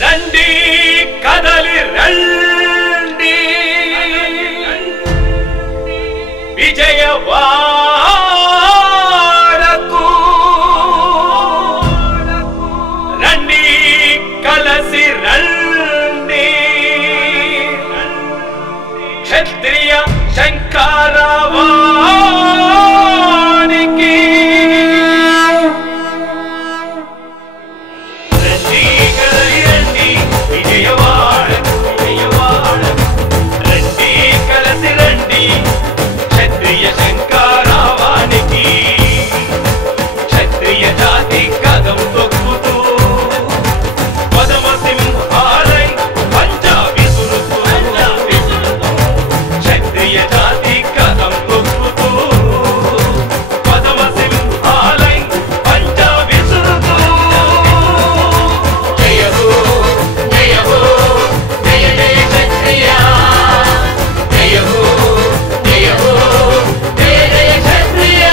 రండి కదలి రండి విజయవాడకు రండి కలసి రండి క్షత్రియ శంకరవానికి రండి కదలి రండి విజయవాడకు రండి కలసి రండి క్షత్రియ శంకరవానికి క్షత్రియ జాతి కదం తొక్కుతూ పదమ సింహాలై పంజాబీ సురుకు క్షత్రియ జాతి కదం తొక్కుతూ పదమ సింహాలై పంజాబీ సురుకు జయ హో జయ హో జయ జయ క్షత్రియ జయ హో జయ హో జయ జయ క్షత్రియ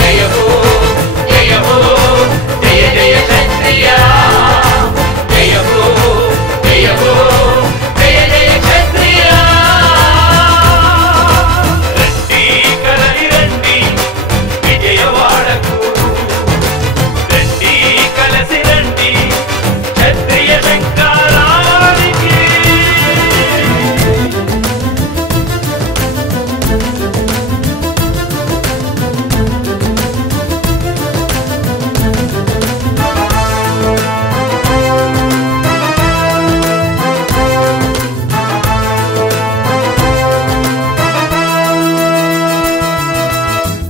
జయ హో జయ హో జయ జయ క్షత్రియ జయ హో జయ హో జయ జయ క్షత్రియ రండి కదలి రండి విజయవాడకు రండి కలసి రండి క్షత్రియ శంకరానికి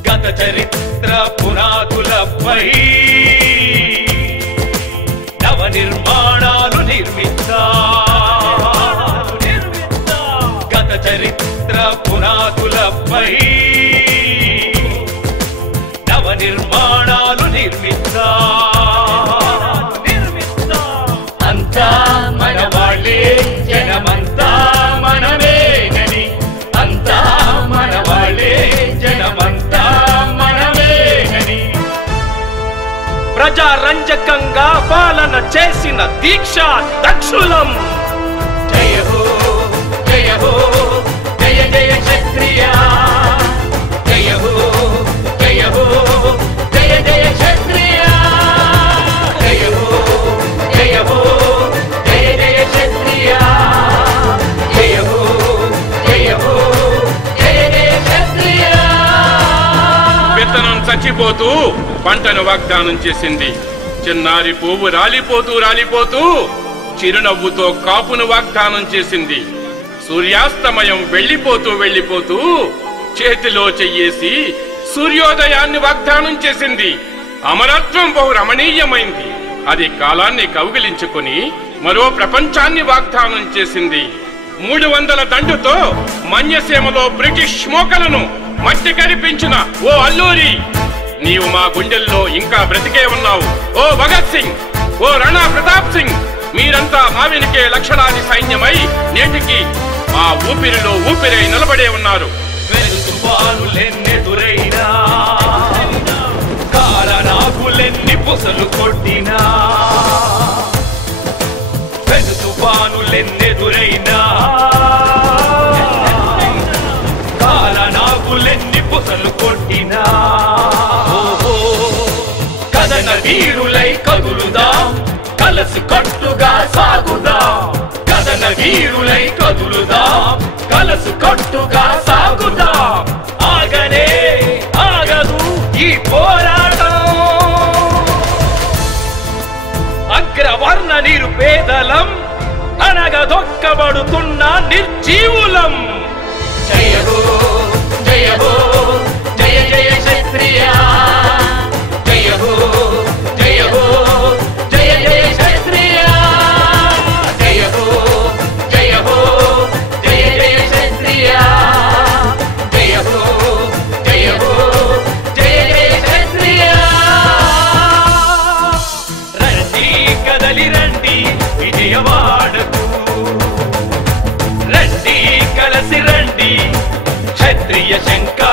గత చరిత్ర పునాదులపై నవ నిర్మాణాలు నిర్మిద్దా గత చరిత్ర పునాదులపై నవ నిర్మాణాలు నిర్మిద్దా అంతా మన వాళ్ళే జనమంతా మనమేనని అంతా మన వాళ్ళే జనమంతా మనమేనని ప్రజారంజకంగా పాలన చేసిన దీక్షా దక్షులం జయ హో జయ హో జయ జయ క్షత్రియ జయ హో జయ హో జయ జయ క్షత్రియ జయ హో జయ హో జయ జయ క్షత్రియ జయ హో జయ హో జయ జయ క్షత్రియ విత్తనం చచ్చిపోతూ పంటను వాగ్దానం చేసింది. చిన్నారి పువ్వు రాలిపోతూ రాలిపోతూ చిరునవ్వుతో కాపును వాగ్దానం చేసింది. సూర్యాస్తమయం వెళ్ళిపోతూ వెళ్ళిపోతూ చేతిలో చెయ్యేసి సూర్యోదయాన్ని వాగ్దానం చేసింది. అమరత్వం బహు రమణీయమైంది. అది కాలాన్ని కౌగిలించుకుని మరో ప్రపంచాన్ని వాగ్దానం చేసింది. 300 దండుతో మన్యసీమలో బ్రిటిష్ మోకలను మట్టి కరిపించిన ఓ అల్లూరి, నీవు మా గుండెల్లో ఇంకా బ్రతికే ఉన్నావు. ఓ భగత్ సింగ్, ఓ రాణా ప్రతాప్ సింగ్, మీరంతా మా వెనుకే లక్షలాది సైన్యమై నేటికి మా ఊపిరిలో ఊపిరై నిలబడే ఉన్నారు. తుఫానులెన్నెదురైనా కాలనాగులెన్ని పొసలు కొట్టినా పెను తుఫానులెన్నెదురైనా కాలనాగులెన్ని పొసలు కొట్టినా కదన వీరులై కదులుదాం, కలసి కట్టుగా సాగుదాం. కదన వీరులై కదులుదాం, కలసి కట్టుగా సాగుదాం. ఆగనే ఆగదు ఈ పోరాటం. అగ్రవర్ణ నిరుపేదలం, అనగదొక్కబడుతున్న నిర్జీవులం. జయ హో జయ హో జయ జయ క్షత్రియ జయ హో జయ హో జయ జయ క్షత్రియ జయ హో జయ హో జయ జయ క్షత్రియ జయ హో జయ హో జయ జయ క్షత్రియ రండి కదలి రండి విజయవాడకు రండి కలసి రండి క్షత్రియ శంకర